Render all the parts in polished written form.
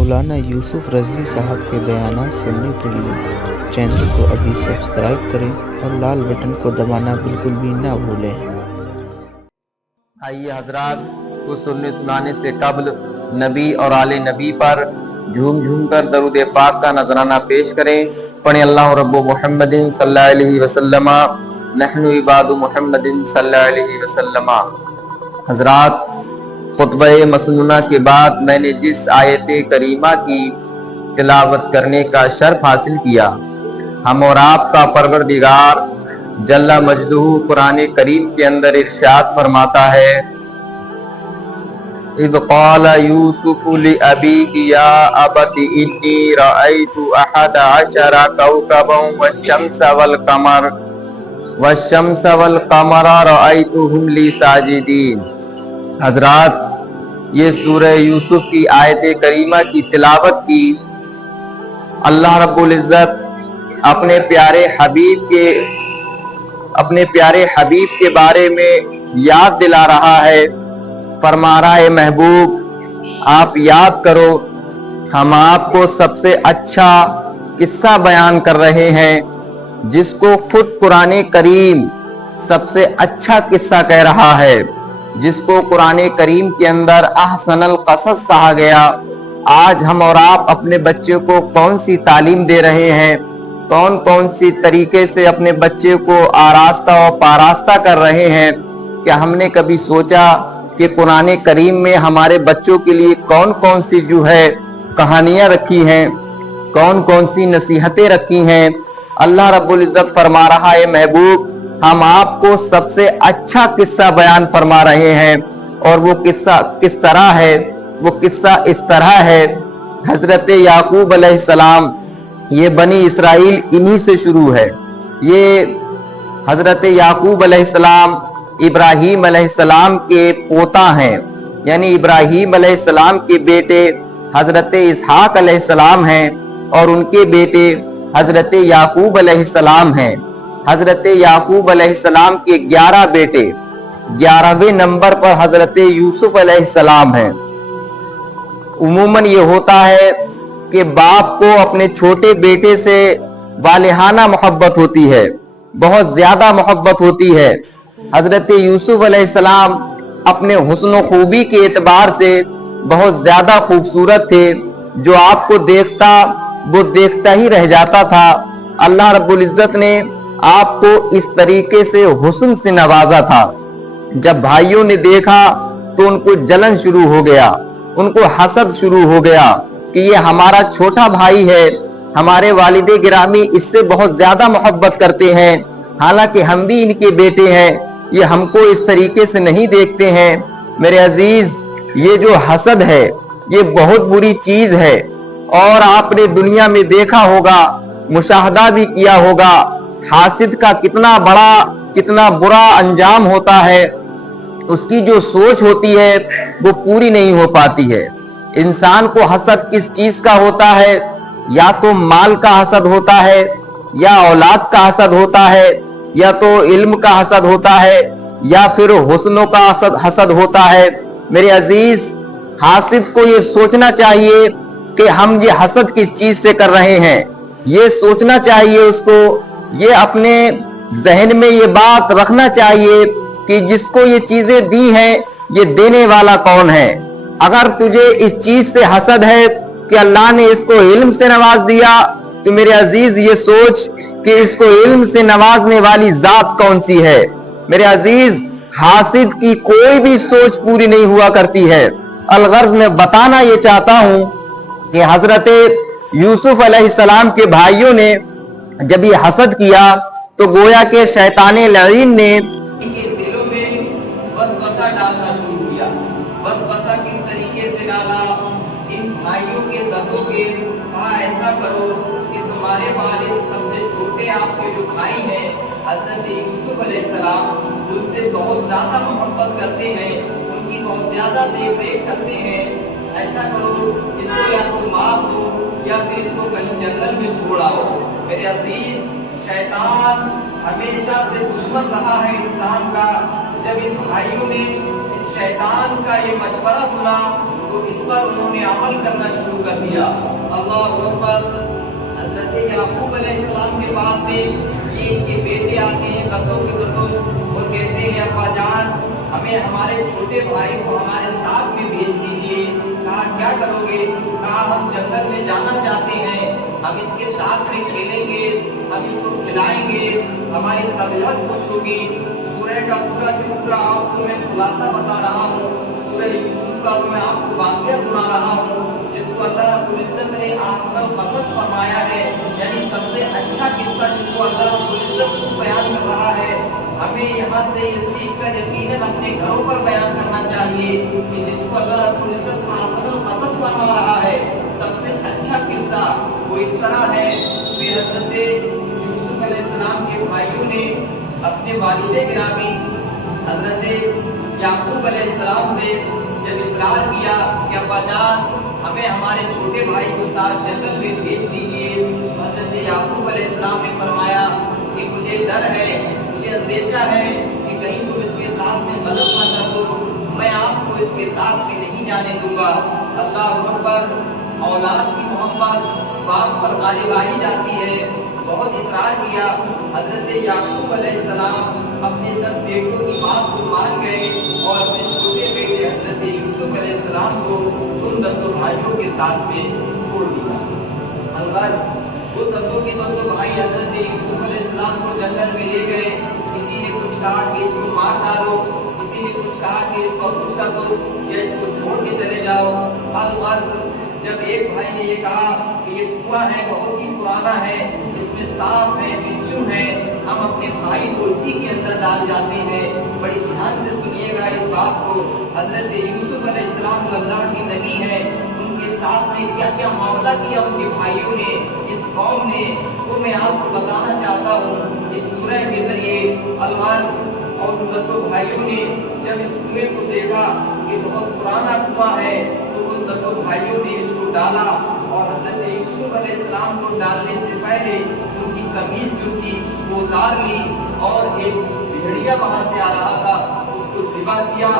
मौलाना यूसुफ रज़वी साहब के बयानात सुनने के लिए चैनल को अभी सब्सक्राइब करें और लाल बटन को दबाना बिल्कुल भी ना भूलें। आइए हजरात को सुनने सुनाने से कबल नबी और आले नबी पर झूम झूम कर दरूद पाक का नजराना पेश करें। पढ़े अल्लाह रब्बु मुहम्मदिन सल्लल्लाहु अलैहि वसल्लम नहनु इबादु मुहम्मदिन सल्लल्लाहु अलैहि वसल्लम। हजरात, खुतबे मसनूना के बाद मैंने जिस आयत करीमा की तिलावत करने का शर्फ हासिल किया, हम और आपका परवरदिगार जल्ला मजदूहू कुरान करीम के अंदर इरशाद फरमाता है, इज़ क़ाल यूसुफ लिअबीही या अबती इन्नी रअयतु अहद अशरा कौकबन वश्शम्स वल क़मर रअयतुहुम ली साजिदीन। हजरात, ये सूरह यूसुफ की आयत करीमा की तिलावत की अल्लाह रब्बुल इज़्ज़त अपने प्यारे हबीब के बारे में याद दिला रहा है। फरमा रहा है, महबूब आप याद करो, हम आपको सबसे अच्छा किस्सा बयान कर रहे हैं जिसको खुद कुरान करीम सबसे अच्छा किस्सा कह रहा है, जिसको कुरान करीम के अंदर अहसनल क़सस कहा गया। आज हम और आप अपने बच्चे को कौन सी तालीम दे रहे हैं, कौन कौन सी तरीके से अपने बच्चे को आरास्ता और पारास्ता कर रहे हैं। क्या हमने कभी सोचा कि कुरान करीम में हमारे बच्चों के लिए कौन कौन सी जो है कहानियां रखी हैं, कौन कौन सी नसीहतें रखी हैं। अल्लाह रब्बुल इज़्ज़त फरमा रहा है, महबूब हम आपको सबसे अच्छा किस्सा बयान फरमा रहे हैं। और वो किस्सा किस तरह है? वो किस्सा इस तरह है, हजरत याकूब अलैहिस्सलाम, ये बनी इसराइल इन्हीं से शुरू है। ये हजरत याकूब अलैहिस्सलाम इब्राहीम अलैहिस्सलाम के पोता हैं, यानी इब्राहीम अलैहिस्सलाम के बेटे हजरत इसहाक अलैहिस्सलाम हैं और उनके बेटे हजरत याकूब अलैहिस्सलाम हैं। हजरत याकूब अलैहिस्सलाम के 11 बेटे, 11वें नंबर पर हजरत यूसुफ अलैहिस्सलाम हैं। उमूमन ये होता है कि बाप को अपने छोटे बेटे से वालिहाना मोहब्बत होती है, बहुत ज्यादा मोहब्बत होती है। हजरत यूसुफ अलैहिस्सलाम अपने हुस्न खूबी के एतबार से बहुत ज्यादा खूबसूरत थे, जो आपको देखता वो देखता ही रह जाता था। अल्लाह रब्बुल इज़्ज़त ने आपको इस तरीके से हुस्न से नवाजा था। जब भाइयों ने देखा तो उनको जलन शुरू हो गया, उनको हसद शुरू हो गया कि ये हमारा छोटा भाई है, हमारे वालिदे गिरामी इससे बहुत ज्यादा मोहब्बत करते हैं, हालांकि हम भी इनके बेटे हैं, ये हमको इस तरीके से नहीं देखते हैं। मेरे अजीज, ये जो हसद है ये बहुत बुरी चीज है और आपने दुनिया में देखा होगा, मुशाहदा भी किया होगा, हासिद का कितना बड़ा कितना बुरा अंजाम होता है। उसकी जो सोच होती है वो पूरी नहीं हो पाती है। इंसान को हसद किस चीज का होता है? या तो माल का हसद होता है, या औलाद का हसद होता है, या तो इल्म का हसद होता है, या फिर हुस्नों का हसद होता है। मेरे अजीज, हासिद को ये सोचना चाहिए कि हम ये हसद किस चीज से कर रहे हैं। ये सोचना चाहिए उसको, ये अपने जहन में ये बात रखना चाहिए कि जिसको ये चीजें दी हैं ये देने वाला कौन है। अगर तुझे इस चीज से हसद है कि अल्लाह ने इसको इल्म से नवाज दिया, तो मेरे अजीज ये सोच कि इसको इल्म से नवाजने वाली जात कौन सी है। मेरे अजीज, हासिद की कोई भी सोच पूरी नहीं हुआ करती है। अलगर्ज में बताना ये चाहता हूं कि हजरत यूसुफ अलैहिस्सलाम के भाइयों ने जब ये हसद किया तो गोया के शैताने लईन ने इनके दिलों में वसवसा डालना शुरू किया। वसवसा किस तरीके से डाला? इन भाइयों के दसों के कहा, ऐसा करो कि तुम्हारे वालिद सबसे छोटे आपके जो भाई हैं हजरत यूसुफ अलैहिस्सलाम, उनसे बहुत ज्यादा मोहब्बत करते हैं, उनकी बहुत ज्यादा देखरेख करते हैं। ऐसा करो, इसको या तो मार दो या फिर इसको कहीं जंगल में छोड़ आओ। मेरे अजीज, शैतान हमेशा से दुश्मन रहा है इंसान का। जब इन भाइयों ने इस शैतान का ये मशवरा सुना तो इस पर उन्होंने अमल करना शुरू कर दिया। अल्लाह अकबर। हजरत याकूब अलैहिस्सलाम के पास में ये इनके बेटे आते हैं दसों के दसों और कहते हैं अब्बा जान हमें हमारे छोटे भाई को हमारे साथ में भेज दीजिए। कहा क्या करोगे? कहा हम जंगल में जाना चाहते हैं, हम इसके साथ में खेलेंगे, हम इसको खिलाएंगे, हमारी तबीयत खुश होगी। सूरह का पूरा के पूरा आपको मैं खुलासा बता रहा हूँ, सूरह यूसुफ का मैं आपको वाक़या सुना रहा हूँ जिसको अल्लाह रब्बुल इज़्ज़त ने आसमान कसस फरमाया है, यानी सबसे अच्छा किस्सा जिसको अल्लाह रब्बुल इज़्ज़त खुद बयान कर रहा है। हमें यहाँ से ये सीख कर यकीनन अपने घरों पर बयान करना चाहिए कि जिसको अल्लाह रब्बुल इज़्ज़त आसमान कसस फरमा रहा है सबसे अच्छा किस्सा वो इस तरह है कि हज़रत यूसुफ अलैहिस्सलाम के भाइयों ने अपने वालिद गिरामी हज़रत याकूब अलैहिस्सलाम से जब इसरार किया कि अब्बा जान हमें हमारे छोटे भाई के साथ जंगल में भेज दीजिए, हज़रत याकूब अलैहिस्सलाम ने फरमाया कि मुझे डर है, मुझे अंदेशा है कि कहीं तुम इसके साथ में गलत ना कर दो, मैं आपको इसके साथ में नहीं जाने दूंगा। अल्लाह अकबर। औलाद की मोहब्बत बाप पर गालिब आई जाती है। बहुत इसरार किया, हज़रत याकूब अलैहिस्सलाम अपने 10 बेटों की बात को मान गए और अपने छोटे बेटे हज़रत यूसुफ अलैहिस्सलाम को उन 10 भाइयों के साथ में छोड़ दिया। अलबत्ता वो 10 के 10 भाई हज़रत यूसुफ अलैहिस्सलाम को जंगल में ले गए। किसी ने कुछ कहा कि इसको मार डालो, किसी ने कुछ कहा कि इसको कुछ कर दो या इसको छोड़ के चले जाओ। अलबत्ता जब एक भाई ने ये कहा कि ये कुआं है बहुत ही पुराना है, इसमें सांप है, बिच्छू है, हम अपने भाई को इसी के अंदर डाल जाते हैं। बड़ी ध्यान से सुनिएगा इस बात को। हज़रत यूसुफ अलैहिस्सलाम जो अल्लाह के नबी हैं उनके साथ में क्या क्या मामला किया उनके भाइयों ने, इस कौम ने, वो मैं आपको बताना चाहता हूँ इस सूरह के जरिए। अलवाज और उन 10 भाइयों ने जब इस कुएं को देखा कि बहुत पुराना कुआं है तो उन 10 भाइयों ने इसको डाला और हज़रत यूसुफ अलैहिस्सलाम को डालने से पहले उनकी कमीज जो थी वो उतार ली और एक भेड़िया वहां से आ रहा था उसको ज़िबा किया।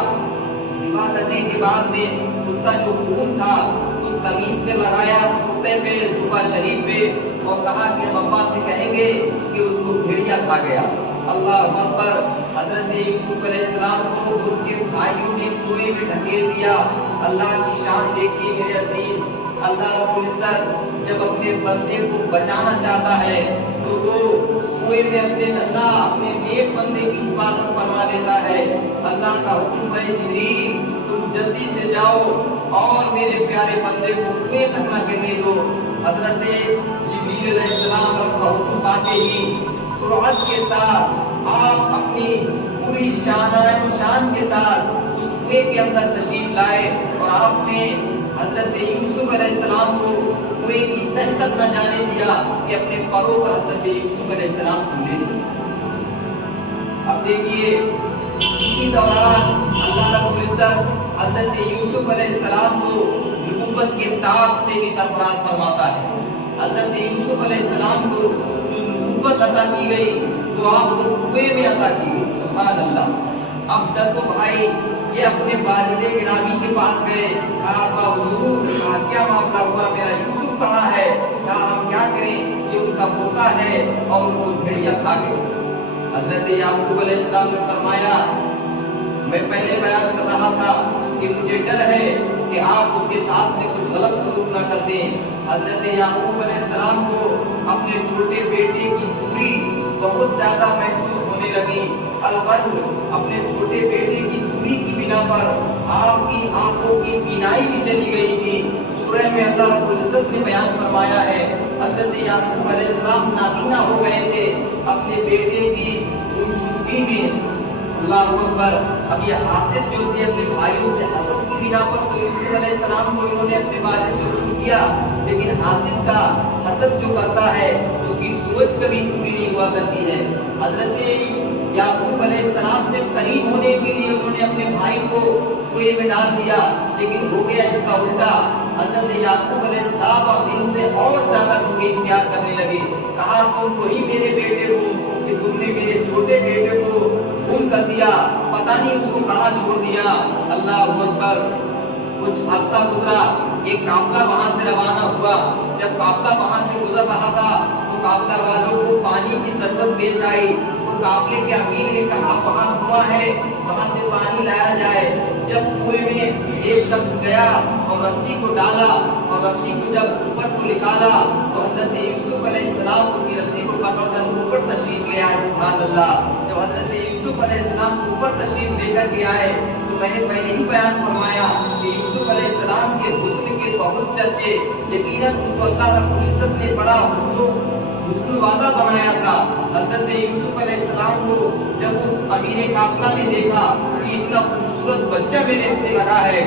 ज़िबा करने के बाद में उसका जो खून था उस कमीज पे लगाया, कुत्ते पे, दुबा शरीफ पे और कहा कि हम अब्बा से कहेंगे कि उसको भेड़िया खा गया। अल्लाह अकबर। हज़रत यूसुफ अलैहिस्सलाम को उनके भाइयों ने कुएं में ढकेल दिया। अल्लाह की शान देखिए मेरे अजीज। अल्लाह रब्बुल इज़्ज़त जब अपने बंदे को बचाना चाहता है तो वो कुएं में अपने नेक बंदे की हिफाजत फरमा लेता है। अल्लाह का हुक्म है जिब्रील तुम जल्दी से जाओ और मेरे प्यारे बंदे को कुएं तक ना गिरने दो। हज़रत जिब्रील अलैहिस्सलाम का हुक्म पाते ही सुरअत के साथ आप अपनी पूरी शान के साथ उस कुएं के अंदर तशरीफ लाए और आपने हज़रत यूसुफ अलैहिस्सलाम को कुएं की तह तक न जाने दिया कि अपने परों पर हज़रत यूसुफ अलैहिस्सलाम को ले लिया। अब देखिए इसी दौरान अल्लाह रब्बुल इज़्ज़त हज़रत यूसुफ अलैहिस्सलाम को नबूवत के ताज से भी सरफराज फरमाता है। हज़रत यूसुफ अलैहिस्सलाम को जो नबूवत अता की गई वो आपको कुएं में अता की गई। सुभान अल्लाह। अब 10 भाई ये अपने वालिद गिरामी के पास गए, कहा अब्बा हुजूर क्या मामला हुआ, मेरा यूसुफ कहाँ है, कहा हम क्या करें, ये उनका पोता है और उनको भेड़िया खा गए। हज़रत याकूब अलैहिस्सलाम ने फरमाया मैं पहले बयान कर रहा था कि मुझे डर है कि आप उसके साथ में कुछ गलत सलूक ना कर दें। हज़रत याकूब अलैहिस्सलाम को अपने छोटे बेटे की दूरी बहुत ज़्यादा महसूस होने लगी। अलबत्ता अपने छोटे बेटे की दूरी की बिना पर आपकी आंखों की बीनाई भी चली गई थी। सूरह में अल्लाह रब्बुल इज़्ज़त ने बयान फरमाया है हज़रत याकूब अलैहिस्सलाम नाबीना हो गए थे अपने बेटे की गुमशुदगी में। अल्लाह अकबर। अब ये हासिद जो थे अपने भाइयों से हसद की बिना पर तो यूसुफ अलैहिस्सलाम को इन्होंने अपने वालिद से दूर किया, लेकिन हासिद का हसद जो करता है उसकी सोच कभी पूरी नहीं हुआ करती है। हज़रत याकूब अलैहिस्सलाम से करीब होने के लिए उन्होंने अपने भाई को कुएं में डाल दिया, लेकिन हो गया इसका उल्टा। हज़रत याकूब अलैहिस्सलाम अब इनसे और ज्यादा दूरी इख्तियार करने लगे। कहा तुम वही मेरे बेटे हो कि तुमने मेरे छोटे बेटे को गुम कर दिया, पता नहीं उसको कहाँ छोड़ दिया। अल्लाह अकबर। कुछ अरसा गुजरा, एक काफिला वहां से रवाना हुआ। जब काफिला वहां से गुजर रहा था तो काफिला वालों को पानी की जरूरत पेश आई। तो काफिले के अमीर ने कहा वहां कुआं है, वहां से पानी लाया जाए। जब कुएं में एक शख्स गया और रस्सी को डाला और रस्सी को जब ऊपर को निकाला तो हजरत यूसुफ अलैहिस्सलाम उसी रस्सी को पकड़कर ऊपर तशरीफ ले आए। सुभान अल्लाह। जब हजरत यूसुफ अलैहिस्सलाम ऊपर तशरीफ लेकर के आए तो मैंने पहले ही बयान फरमाया कि यूसुफ अलैहिस्सलाम के हुस्न के बहुत चर्चे, यकीनन उनको अल्लाह रब्बुल इज्जत ने बड़ा हुस्न वाला बनाया था। हजरत यूसुफ अलैहिस्सलाम को जब उस अमीर काफिला ने देखा कि इतना खूबसूरत बच्चा मेरे पे लगा है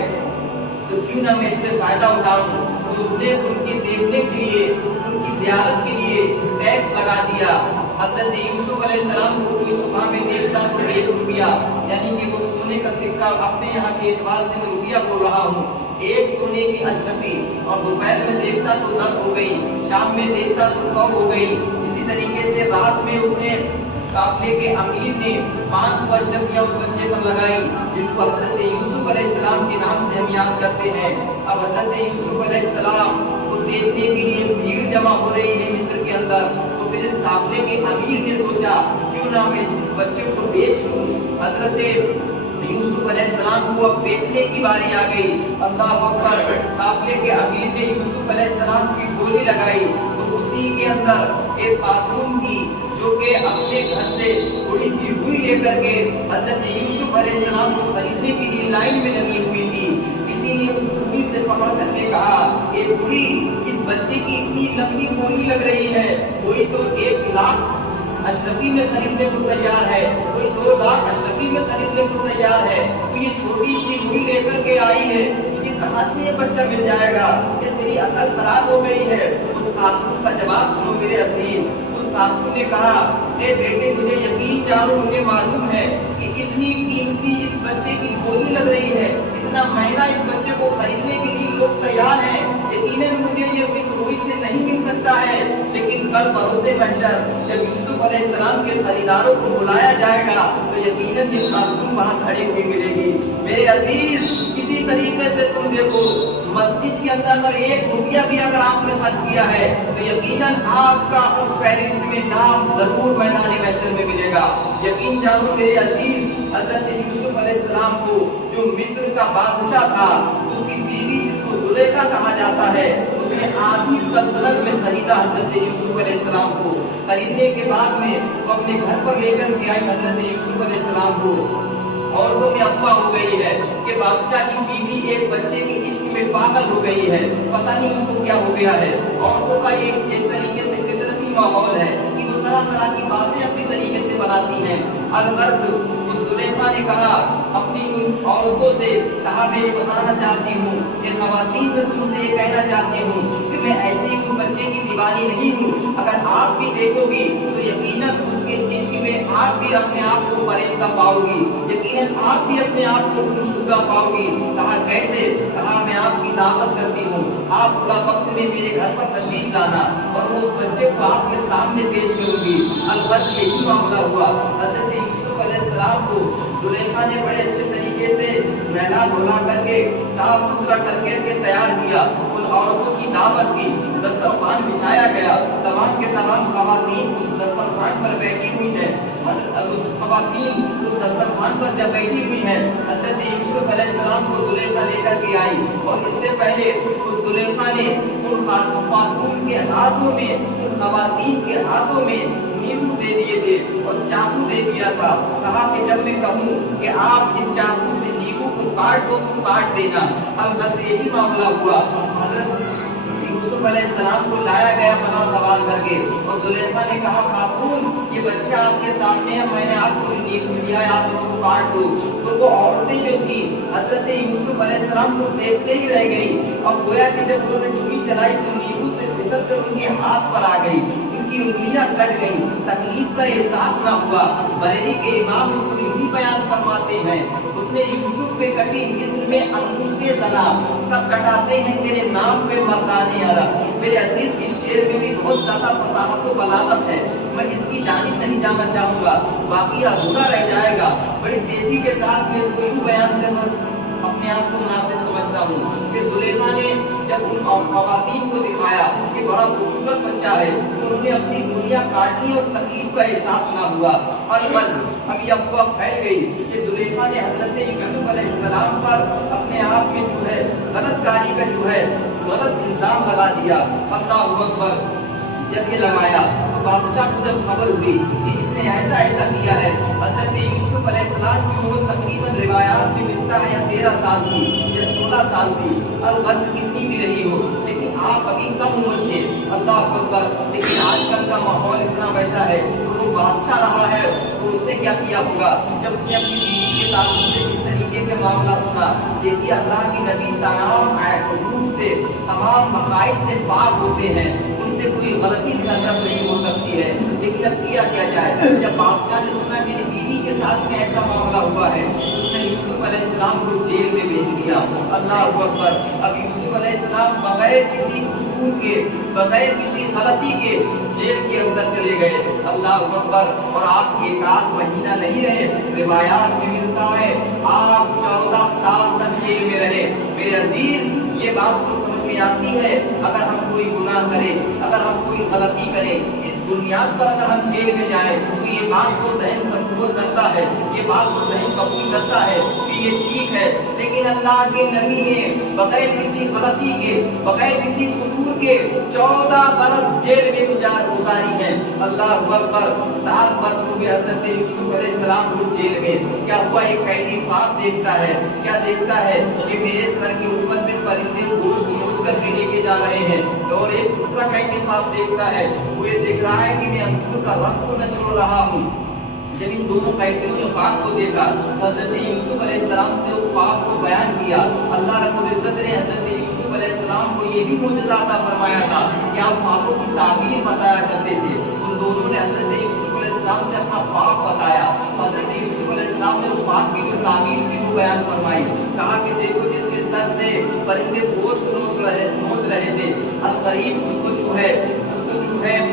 तो क्यों ना मैं इससे फायदा उठाऊं, तो उसने उनके देखने के लिए, उनकी ज़ियारत के लिए टैक्स लगा दिया। हजरत यूसुफ अलैहिस्सलाम को कोई सुबह में देखता तो 1 रुपया, यानी कि वो सोने का सिक्का, अपने यहाँ के एतबार से मैं रुपया बोल रहा हूँ, 1 सोने की अशरफी, और दोपहर में देखता तो 10 हो गई, शाम में देखता तो 100 हो गई। इसी तरीके से रात में उन्हें काफिले के अमीर ने 500 अशरफियां उस बच्चे पर लगाई, जिनको हजरत यूसुफ अलैहिस्सलाम के नाम से हम याद करते हैं। अब हजरत यूसुफ अलैहिस्सलाम को देखने के लिए भीड़ जमा हो रही है मिस्र के अंदर। तो फिर इस काफिले के अमीर ने सोचा क्यों ना मैं इस बच्चे को बेच लूं। हजरत यूसुफ अलैहिस्सलाम को अब बेचने की बारी आ गई। अल्लाह अकबर। काफिले के अमीर ने यूसुफ अलैहिस्सलाम की गोली लगाई तो उसी के अंदर एक खातून की, जो कि अपने घर से थोड़ी सी रुई लेकर के हजरत यूसुफ अलैहिस्सलाम को खरीदने के लिए लाइन में लगी हुई थी, किसी ने उस बूढ़ी से पकड़ करके कहा, ये बूढ़ी, इस बच्चे की इतनी लंबी गोली लग रही है, कोई तो 1 लाख अशरफी में खरीदने को तैयार है, कोई 2 लाख अशरफी में खरीदने को तैयार है, तो ये छोटी सी रुई लेकर के आई है, तुझे कहां से ये बच्चा मिल जाएगा? ये तेरी अकल खराब हो गई है। उस खातून का जवाब सुनो मेरे अजीज। उस खातून ने कहा, ए बेटे, मुझे यकीन जानो, मुझे मालूम है कि इतनी कीमती इस बच्चे की गोली लग रही है, इतना महंगा इस बच्चे को खरीदने के लिए लोग तैयार हैं, यकीनन मुझे ये इस रुई से नहीं मिल सकता है, लेकिन कल बरोज़े महशर जब यूसुफ अलैहिस्सलाम के खरीदारों को बुलाया जाएगा तो यकीनन ये खातून वहां खड़ी हुई मिलेगी। मेरे अजीज, इसी तरीके से तुम देखो, मस्जिद के अंदर अगर 1 रुपया भी अगर आपने खर्च किया है तो यकीनन आपका उस फहरिस्त में नाम जरूर मैदान महशर में मिलेगा। यकीन जानो मेरे अजीज, हजरत यूसुफ अलैहिस्सलाम को जो मिस्र का बादशाह था, उसकी बीवी जिसको जुलेखा कहा जाता है, उसने आधी सल्तनत में खरीदा हजरत यूसुफ अलैहिस्सलाम को। खरीदने के बाद में वो अपने घर पर लेकर के आई हजरत यूसुफ अलैहिस्सलाम को। औरतों में अफवाह हो गई है कि बादशाह की बीवी एक बच्चे के इश्क में पागल हो गई है, पता नहीं उसको क्या हो गया है। औरतों का एक तरीके से फितरती माहौल है कि वो तरह तरह की बातें अपनी तरीके से बनाती हैं। अलगर्ज उस जुलेखा ने कहा अपनी उन औरतों से, कहा मैं ये बताना चाहती हूँ कि ख़वातीन, मैं तुमसे ये कहना चाहती हूँ कि मैं ऐसे ही उस बच्चे की दीवानी नहीं हूँ, अगर आप भी देखोगी तो यकीनन उसके इश्क में आप भी अपने आप को फरेबता पाओगी, यकीनन आप भी अपने आप को गुमशुदा पाओगी। कहा कैसे? कहा मैं आपकी दावत करती हूँ, आप थोड़ा वक्त में मेरे घर पर तशरीफ लाना और मैं उस बच्चे को आपके सामने पेश करूंगी। अलबत्त यही मामला हुआ। हजरत यूसुफ अलैहिस्सलाम को जुलेखा ने बड़े अच्छे तरीके से नहला धुला करके साफ सुथरा करके तैयार किया, उन औरतों की दावत की, दस्तरखान बिछाया गया, तमाम के तमाम ख़वातीन उस दस्तरखान पर बैठी हुई हैं। ख़वातीन उस दस्तरखान पर जब बैठी हुई हैं, हज़रत यूसुफ अलैहिस्सलाम को जुलेखा लेकर के आई और इससे पहले उस जुलेखा ने उन खातून के हाथों में, उन ख़वातीन के हाथों में नींबू दे दिए थे और चाकू दे दिया था। कहा कि जब मैं कहूँ कि आप इन चाकू से नींबू को काट दो तो काट देना। अब बस यही मामला हुआ। हज़रत यूसुफ अलैहिस्सलाम को लाया गया बना सवाल करके और जुलेखा ने कहा, खातून, ये बच्चा आपके सामने है, मैंने आपको नींबू दिया है, आप इसको काट दो। तो वो औरतें जो थी हज़रत यूसुफ अलैहिस्सलाम को देखते ही रह गई और गोया कि जब उन्होंने छुरी चलाई तो नींबू से फिसल कर उनके हाथ पर आ गई, उनकी उंगलियां कट गई, तकलीफ का एहसास ना हुआ। बरेली के इमाम इसको यूं ही बयान फरमाते हैं, उसने यूसुफ पे कटी इसमें अंगुष्ठे ज़ला, सब कटाते हैं तेरे नाम पे मर्दाने आला। मेरे अजीज, इस शेर में भी बहुत ज्यादा फसाहत और बलागत है, मैं इसकी जानिब नहीं जाना चाहूंगा, बाकी अधूरा रह जाएगा। बड़ी तेजी के साथ में इसको यूं बयान कर अपने आप को मुनासिब समझता हूँ कि जुलेखा ने जब उन खवातीन को दिखाया कि बड़ा खूबसूरत बच्चा है, तो उन्होंने अपनी उंगलियां काटनी और तकलीफ का एहसास ना हुआ। और बस अभी अफवाह फैल गई कि जुलेखा ने हजरत यूसुफ अलैहिस्सलाम पर अपने आप में जो है गलत कारी का जो है गलत इल्जाम लगा दिया। अल्लाहु अकबर। जब ये लगाया तो बादशाह को जब खबर हुई कि इसने ऐसा ऐसा किया है, हजरत यूसुफ अलैहिस्सलाम की उम्र तकरीबन रिवायात में मिलता है या 13 साल की या 16 साल की, अलगर्ज कितनी भी रही हो, लेकिन आप अभी कम उम्र थे। अल्लाह अकबर। लेकिन आजकल का माहौल इतना वैसा है, तो वो बादशाह रहा है तो उसने क्या किया होगा जब उसने अपनी बीवी के ताल्लुक से इस तरीके के मामला सुना। देखिए अल्लाह की नबी तमाम हुदूद से, तमाम मकाइद से पाक होते हैं, उनसे कोई गलती सरजद नहीं हो सकती है। लेकिन अब किया क्या जाए, जब बादशाह ने सुना मेरी बीवी के साथ में ऐसा मामला हुआ है, उसने यूसुफ अलैहिस्सलाम को जेल में भेज दिया। अल्लाह अकबर। अब यूसुफ अलैहिस्सलाम बगैर किसी कसूर के, बगैर किसी गलती के जेल के अंदर चले गए। अल्लाह अकबर। और आप एक आध महीना नहीं रहे, रिवायात में मिलता है आप 14 साल तक जेल में रहे। मेरे अजीज, ये बात तो समझ में आती है, अगर हम कोई गुनाह करें, अगर हम कोई गलती करें, इस बुनियाद पर अगर हम जेल में जाएं, तो ये बात को ज़हन तस्वुर करता है, ये बात को ज़हन कबूल करता है कि ये ठीक है। लेकिन अल्लाह के नबी ने बगैर किसी गलती के, बगैर किसी कसूर के 14 बरस जेल में गुजारी है। अल्लाह अकबर। 7 वर्ष हो गए हज़रत यूसुफ अलैहिस्सलाम को जेल में। क्या हुआ, एक कैदी ख्वाब देखता है, क्या देखता है कि मेरे सर के ऊपर से परिंदे गोश्त नोच करके लेके जा रहे हैं, और एक दूसरा कैदी ख्वाब देखता है, वो ये देख रहा है कि मैं अंगूर का रस को नचोड़ रहा हूँ। जब इन दोनों कैदियों ने ख्वाब को देखा, हज़रत यूसुफ अलैहिस्सलाम से वो ख्वाब को बयान किया। अल्लाह रब्बुल इज़्ज़त ने हज़रत यूसुफ अलैहिस्सलाम को ये भी मोजज़ा अता फरमाया था कि आप ख्वाबों की ताबीर बताया करते थे। उन दोनों ने हज़रत यूसुफ अलैहिस्सलाम से अपना ख्वाब बताया। हज़रत यूसुफ अलैहिस्सलाम ने उस ख्वाब की जो ताबीर थी वो बयान फरमाई। कहा कि देखो, जिसके सर से परिंदे गोश्त नोच रहे थे, अनकरीब उसको जो है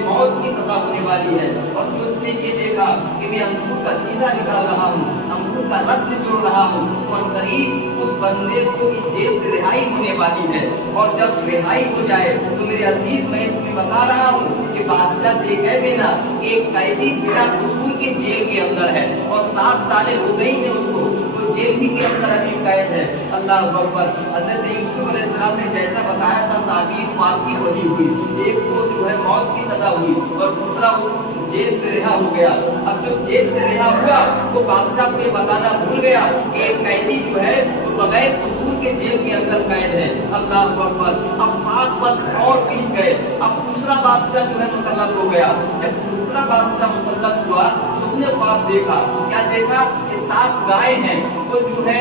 मौत की सजा होने वाली है। और जो उसने ये देखा कि मैं अंगूर का शीशा निकाल रहा हूँ, अंगूर का रस निचोड़ रहा हूँ, तो अनकरीब उस बंदे को जेल से रिहाई होने वाली है। और जब रिहाई हो जाए तो मेरे अजीज, मैं तुम्हें बता रहा हूँ कि बादशाह से कह देना एक कैदी बिना कसूर के जेल के अंदर है और 7 सालें हो गई है उसको, तो जेल ही के अंदर अभी कैद है। अल्लाह अकबर। हज़रत यूसुफ अलैहिस्सलाम ने जैसा बताया था ताबीर ख्वाब की वही हुई। एक को जो है मौत की सजा हुई और दूसरा उस जेल से रिहा हो गया। अब जब जेल से रिहा हुआ तो बादशाह को ये बताना भूल गया कि एक कैदी जो है वो बगैर कसूर के जेल के अंदर कैद है। अल्लाह अकबर। अब 7 वर्ष और बीत गए। अब दूसरा बादशाह जो है मुसल्लत हो गया। जब दूसरा बादशाह मुसल्लत हुआ तो उसने ख्वाब देखा। क्या देखा कि 7 गाय हैं, वो जो है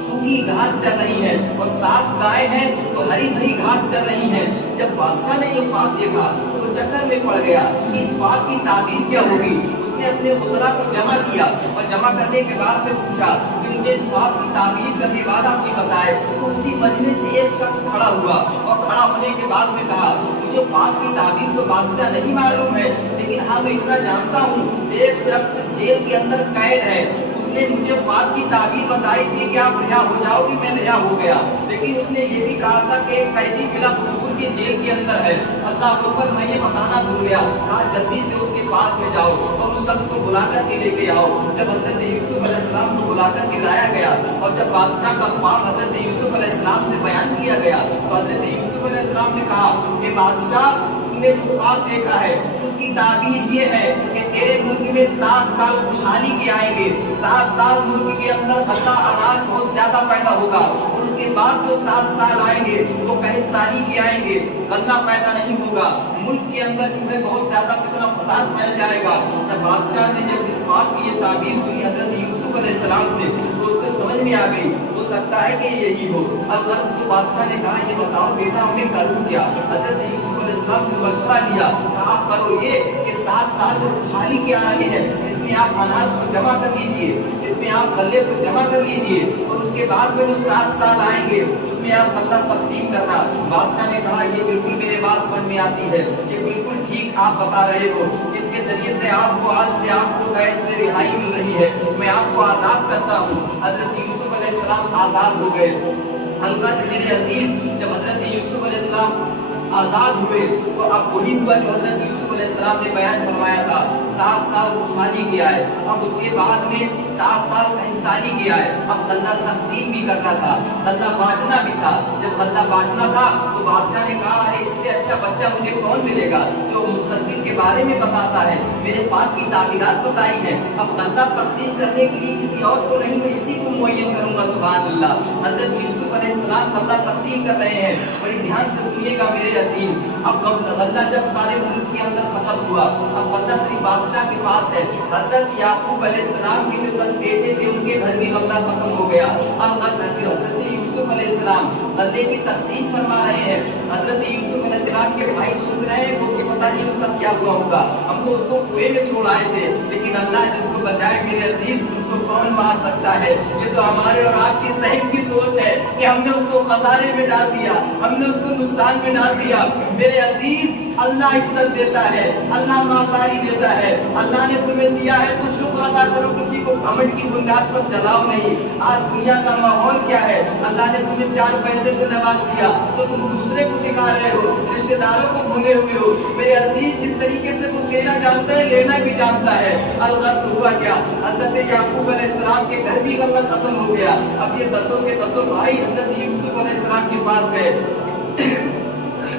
सूखी घास चल रही है, और 7 गाय हैं तो हरी भरी घास चल रही है। जब बादशाह ने ये ख्वाब देखा तो वो चक्कर में पड़ गया कि इस ख्वाब की ताबीर क्या होगी। उसने अपने मुद्रा को जमा किया और जमा करने के बाद में पूछा कि मुझे इस ख्वाब की ताबीर करने बाद आप ये बताए। तो उसकी मजलिस से एक शख्स खड़ा हुआ और खड़ा होने के बाद में कहा, मुझे ख्वाब की ताबीर तो बादशाह नहीं मालूम है, लेकिन हाँ मैं इतना जानता हूँ, एक शख्स जेल के अंदर कैद है, उसने मुझे ख्वाब की ताबीर बताई थी कि आप रिहा हो जाओगे, मैं रिहा हो गया। लेकिन उसने ये भी कहा था कि एक कैदी बिला कसूर के जेल के अंदर है। अल्लाह अकबर। मैं ये बताना भूल गया। कहा जल्दी से उसके पास में जाओ और उस शख्स को बुलाकर के लेके आओ। जब हज़रत यूसुफ अलैहिस्सलाम को बुलाकर के लाया गया और जब बादशाह का ख्वाब हज़रत यूसुफ अलैहिस्सलाम से बयान किया गया तो हज़रत यूसुफ अलैहिस्सलाम ने कहा कि बादशाह, तुमने जो ख्वाब देखा है उसकी ताबीर ये है कि तेरे मुल्क में 7 साल खुशहाली के आएंगे, 7 साल मुल्क के अंदर गल्ला अनाज बहुत ज्यादा पैदा होगा, और उसके बाद जो 7 साल आएंगे तो कहतसारी के आएंगे, गल्ला पैदा नहीं होगा, मुल्क के अंदर जो है बहुत ज्यादा फितना फसाद फैल जाएगा। जब बादशाह ने जब इस बात की ये ताबीर सुनी हज़रत यूसुफ अलैहिस्सलाम से तो उसको समझ में आ गई, हो सकता है कि यही हो। अब तो बादशाह ने कहा ये बताओ बेटा मैं करूँ क्या। हज़रत यूसुफ अलैहिस्सलाम ने मशवरा लिया, आप करो ये कि 7 साल जो खुशहाली के आ रहे हैं इसमें आप अनाज को जमा कर लीजिए, इसमें आप गल्ले को जमा कर लीजिए, और उसके बाद में जो 7 साल आएंगे उसमें आप गल्ला तकसीम करना। बादशाह ने कहा ये बिल्कुल मेरे बात समझ में आती है, ये बिल्कुल ठीक आप बता रहे हो, इसके जरिए से आपको आज से आपको कैद से रिहाई मिल रही है, मैं आपको आज़ाद करता हूँ। हज़रत यूसुफ अलैहिस्सलाम आज़ाद हो गए। अलबत्ता मेरे अजीज, जब हजरत यूसुफ अलैहिस्सलाम आज़ाद हुए तो अब वही हुआ जो हजरत यूसुफ अलैहिस्सलाम ने बयान फरमाया था, 7 साल खुशहाली किया है, अब उसके बाद में 7 साल इंसानी किया है। अब गल्ला तकसीम भी करना था, गल्ला बांटना भी था। जब गल्ला बांटना था तो बादशाह ने कहा, अरे इससे अच्छा बच्चा मुझे कौन मिलेगा जो मुस्तकबिल के बारे में बताता है, मेरे पाक की ताबीरात बताई है। अब गल्ला तकसीम करने के लिए किसी और को नहीं, मैं इसी को मुअय्यन करूंगा। सुभान अल्लाह। हजरत यूसुफ अलैहिस्सलाम गल्ला तकसीम कर रहे हैं, बड़ी ध्यान से सुनिएगा मेरे अजीज। अब गल्ला जब सारे मुल्क के अंदर खत्म हुआ, अब गल्ला सिर्फ बादशाह के पास है। हजरत याकूब अलैहिस्सलाम के जो 10 बेटे थे उनके घर में गल्ला खत्म हो गया। अब हजरत यूसुफ अलैहिस्सलाम गल्ले की तकसीम फरमा रहे हैं। हजरत यूसुफ अलैहिस्सलाम के भाई सोच रहे हैं, वो तो पता नहीं उसका क्या हुआ होगा, हम तो उसको कुएं में छोड़ आए थे, लेकिन अल्लाह जिसको बचाए मेरे अजीज, उसको कौन मार सकता है। ये तो हमारे और आपकी सही की सोच है कि हमने उसको खसारे में डाल दिया, हमने उसको नुकसान में डाल दिया। मेरे अजीज, अल्लाह इज्जत देता है, अल्लाह मालदारी देता है। अल्लाह ने तुम्हें दिया है तो शुक्र अदा करो, किसी को घमंड की बुनियाद पर जलाओ नहीं। आज दुनिया का माहौल क्या है, अल्लाह ने तुम्हें 4 पैसे से नवाज दिया तो तुम दूसरे को दिखा रहे हो, रिश्तेदारों को भूले हुए हो। मेरे अजीज, जिस तरीके से वो देना जानता है, लेना भी जानता है। अलगर्ज हुआ क्या, हजरत याकूब अलैहिस्सलाम के घर भी गल्ला खत्म हो गया। अब ये 10 के 10 भाई हजरत यूसुफ अलैहिस्सलाम के पास गए,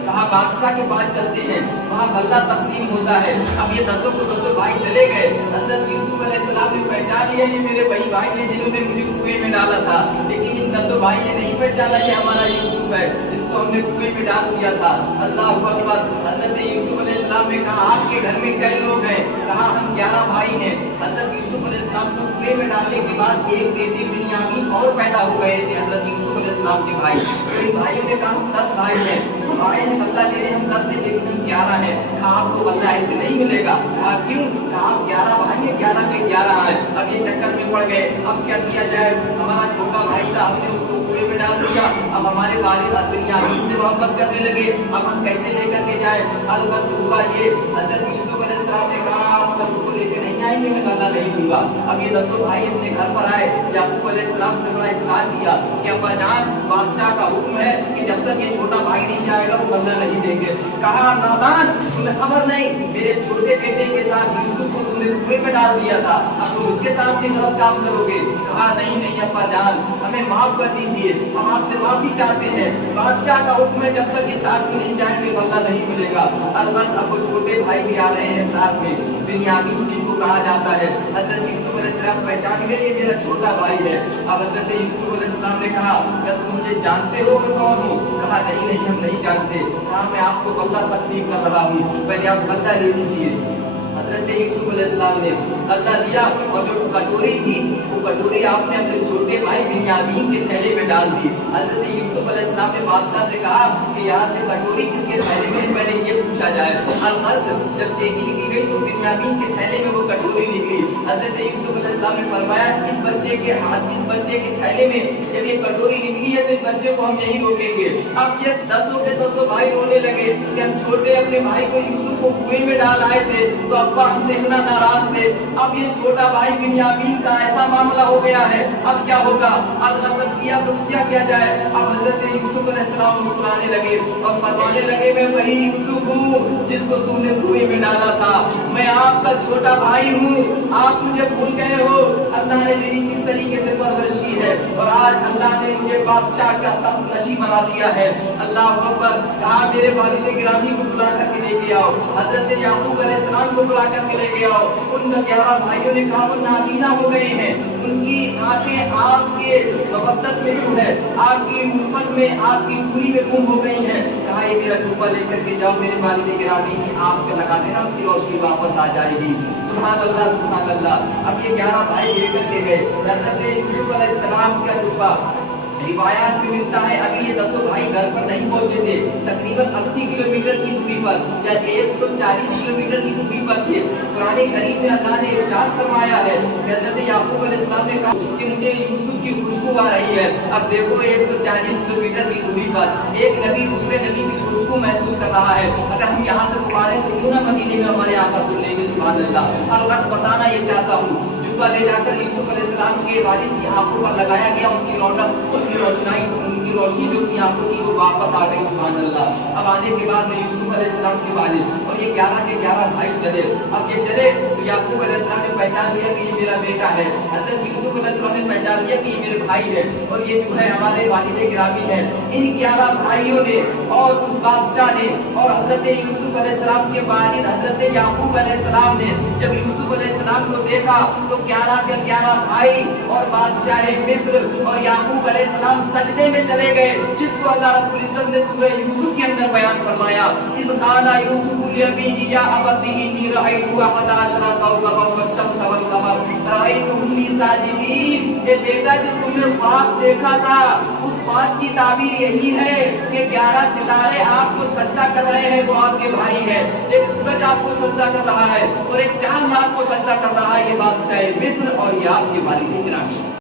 कहा बादशाह के पास चलते हैं, वहाँ गल्ला तकसीम होता है। अब ये 10 के 10 भाई चले गए। हजरत यूसुफ अलैहिस्सलाम ने पहचान लिया, ये मेरे वही भाई हैं जिन्होंने मुझे कुएं में डाला था, लेकिन इन 10 भाई ने नहीं पहचाना ये हमारा यूसुफ है जिसको हमने कुएं में डाल दिया था। अल्लाहु अकबर। हजरत यूसुफ अलैहिस्सलाम ने कहा, आपके घर में कई लोग हैं? कहा, हम 11 भाई हैं। हजरत यूसुफ अलैहिस्सलाम को कुएं में डालने के बाद एक बेटे बिन्यामीन और पैदा हो गए थे हजरत यूसुफ अलैहिस्सलाम के भाई। तो इन भाइयों ने कहा, 10 भाई हैं, हमारे गल्ला ले रहे, हम 10 से लेकिन हम 11 हैं। कहा, आपको गल्ला ऐसे नहीं मिलेगा। कहा, क्यों? कहा, आप 11 भाई हैं, 11 के 11 हैं। अब ये चक्कर में पड़ गए, अब क्या किया जाए? हमारा छोटा भाई था, हमने उसको कुएं में डाल दिया, अब हमारे वालिद बिन्यामीन से मोहब्बत करने लगे, अब हम कैसे लेकर के जाए? अलगर्ज हुआ ये, हजरत यूसुफ अलैहिस्सलाम ने कहा, आप उसको लेके नहीं आएंगे, मैं गल्ला नहीं दूंगा। अब ये 10 भाई अपने घर पर आए, याकूब अलैहिस्सलाम से बड़ा इस्लाम किया कि अब्बा जान, बादशाह का हुक्म है कि जब तक ये छोटा भाई नहीं जाएगा वो गल्ला नहीं देंगे। कहा, नादान, तुम्हें खबर नहीं, मेरे छोटे बेटे के साथ यूसुफ को तुमने कुएं में डाल दिया था, अब तुम इसके साथ भी गलत काम करोगे। कहा, नहीं नहीं अब्बा जान, हमें माफ कर दीजिए, हम आपसे माफी चाहते हैं, बादशाह का हुक्म है जब तक ये साथ में नहीं जाएंगे गल्ला नहीं मिलेगा। अलबत्ता अब वो छोटे भाई भी आ रहे हैं साथ में, बिन्यामीन जिनको कहा जाता है। हजरत यूसुफ अलैहिस्सलाम पहचान गए, ये मेरा छोटा भाई है। अब हजरत यूसुफ अलैहिस्सलाम ने कहा, क्या तुम मुझे जानते हो मैं कौन हूँ? कहा, नहीं नहीं हम नहीं जानते। कहा, मैं आपको गल्ला तकसीम कर रहा हूँ, पहले आप गल्ला ले लीजिए। हजरत यूसुफ अलैहिस्सलाम ने गल्ला दिया और जो कटोरी थी वो कटोरी आपने अपने छोटे भाई बिन्यामीन के थैले में डाल दी। हजरत यूसुफ अलैहिस्सलाम ने बादशाह से कहा कि यहाँ से कटोरी किसके थैले में, पहले ये पूछा जाए। अलगर्ज जब चेकिंग की गई तो बिन्यामीन के थैले में वो कटोरी निकली। हजरत यूसुफ अलैहिस्सलाम ने फरमाया, इस बच्चे के हाथ, इस बच्चे के थैले में जब ये कटोरी निकली है तो इस बच्चे को हम यही रोकेंगे। अब ये 10 के 10 भाई रोने लगे कि हम छोटे अपने भाई को यूसुफ को कुएं में डाल आए थे तो अब्बा हमसे इतना नाराज थे, अब ये छोटा भाई बिन्यामीन का ऐसा मामला हो गया है, अब क्या होगा? अब गज़ब किया तो क्या किया जाए? अब हजरत यूसुफ अलैहिस्सलाम मुस्कुराने लगे और फरमाने लगे, मैं वही यूसुफ हूँ जिसको तुमने कुएं में डाला था, मैं आपका छोटा भाई हूँ, आप मुझे भूल गए हो। अल्लाह ने मेरी किस तरीके से परवरिश की है और आज अल्लाह ने मुझे बादशाह का तख्त नशीब बना दिया है। अल्लाह अकबर। कहा, मेरे वालिद गिरामी को बुला करके लेके आओ। हजरत याकूब अलैहिस्सलाम को बुला करके लेके आओ। उन 11 भाइयों ने कहा, वो नाबीना हो गए हैं, उनकी आंखें आपके मवद्दत में जो है, आपकी उल्फत में, आपकी दूरी में गुम हो गई हैं। कहा, ये मेरा जुब्बा लेकर के जाओ, मेरे वालिद गिरामी की आंख पे लगा देना, उनकी रोशनी वापस आ जाएगी। सुभान अल्लाह, सुभान अल्लाह। अब ये 11 भाई लेकर के गए हजरत यूसुफ अलैहिस्सलाम का जुब्बा। रिवायात में मिलता है अभी ये 10 भाई घर पर नहीं पहुंचे थे, तकरीबन 80 किलोमीटर की दूरी पर या 140 किलोमीटर की दूरी पर थे। कुरान करीम में अल्लाह ने इरशाद फरमाया है, हज़रत याकूब अलैहिस्सलाम ने कहा कि मुझे यूसुफ की खुशबू आ रही है। अब देखो 140 किलोमीटर की दूरी पर एक नबी दूसरे नबी की खुशबू महसूस कर रहा है। अगर हम यहाँ से पुकारें तो क्यों ना मदीने में हमारे आका सुन लेंगे। सुभान अल्लाह। अलगर्ज बताना ये चाहता हूँ, जुआ ले जाकर यूसुफ अलैहिस्सलाम के वालिद की आंखों पर लगाया गया, उनकी रौनक, उनकी रोशनी जो की आंखों की वो वापस आ गई, सुभान अल्लाह। अब आने के बाद में यूसुफ अलैहिस्सलाम के वालिद और ये 11 के 11 भाई चले। अब ये चले तो याकूब अलैहिस्सलाम ने पहचान लिया कि ये मेरा बेटा है, हज़रत यूसुफ अलैहिस्सलाम ने पहचान लिया कि ये मेरे भाई है और ये जो है हमारे वालिद गिरामी है। इन 11 भाइयों ने और उस बादशाह ने और हज़रत यूसुफ अलैहिस्सलाम के वालिद हज़रत याकूब अलैहिस्सलाम ने जब यूसुफ अलैहिस्सलाम को देखा तो 11 के 11 भाई और बादशाह मिस्र और याकूब अलैहिस्सलाम सजदे में चले गए, जिसको अल्लाह रब्बुल इज्जत ने सूरह यूसुफ के अंदर बयान फरमाया, इस काला यूसुफ लिअबीही या अबती इन्नी रअयतु अहदा अशरा कौकबन वश्शम्स वल कमर रअयतुहुम ली साजिदीन। ये बेटा जो तुमने ख्वाब देखा था उस ख्वाब की ताबीर यही है कि 11 सितारे आपको सजदा कर रहे हैं, वो आपके भाई है। एक सूरज आपको सजदा कर रहा है और एक चांद आपको सजदा कर रहा है, ये बादशाह मिस्र और ये आपके वालिद गिरामी।